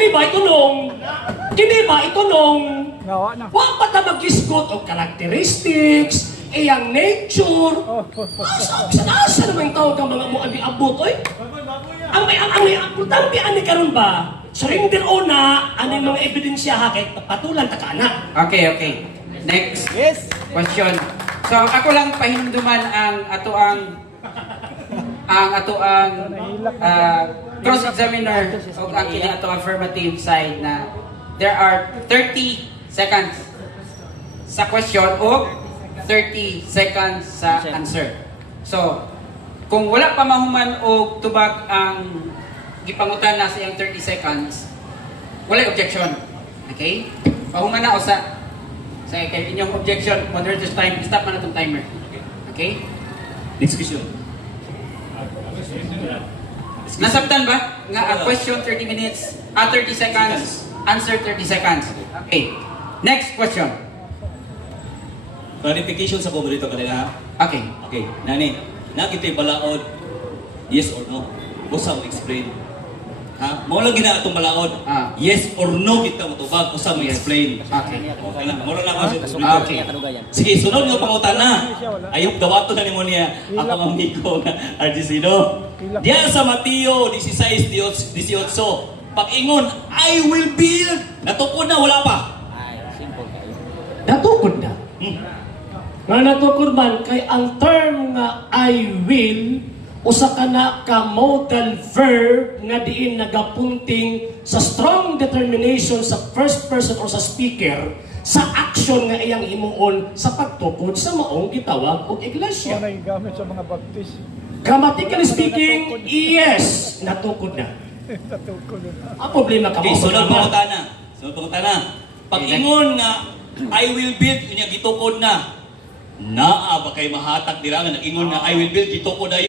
Kini ba itunong? Kini ba itunong? Gawa na. Wa pa ta mag-isgot og characteristics, iyang nature. Asa naman tao ka mga mo abi-abot, oy? Ang may importante ani karon ba? Surrender una ani mga ebidensya ha kay patulan ta kana. Okay. Next question. So ako lang pahinduman ang ato ang cross-examiner o ang kini ato affirmative side na there are 30 seconds sa question o 30 seconds sa answer. So, kung wala pa mahuman o tubag ang gipangutan na sa iyang 30 seconds, wala objection. Okay? Pahuman na o sa kay inyong objection, moderator's time, stop man itong timer. Okay? Next question. Nasabtan ba? Nga, question 30 minutes, 30 seconds, answer 30 seconds. Okay. Next question. Clarification sa paborito kanila. Okay. Okay, nani, nakita yung balaod, yes or no? Usa mo explain. Ha? Mao lang gina atong balaod. Yes or no kita mo tubag, usa mo explain. Okay. Okay lang, moro lang ako sa Okay. Sige, sunod nga pangutana. Ayok dawato na nimo niya ako amigo nga Argesino. Diya sa Mateo 16:18, pag-ingon, I will build. Natukod na, wala pa. Natukod na. Nga natukod man kay ang term nga I will usa ka na ka modal verb nga diin nagapunting sa strong determination sa first person or sa speaker sa action nga iyang himuon sa pagtukod sa maong gitawag og iglesia. Ano yung gamit sa mga baptist? Grammatically speaking, yes, natukod na. Natukod na. Ang problema ka Okay, mo. sunod pangutana. Sunod pangutana. Pag-ingon nga I will build, unya gitukod na. Naa ba kay mahatag dira nga nag-ingon na I will build gitukod ayo.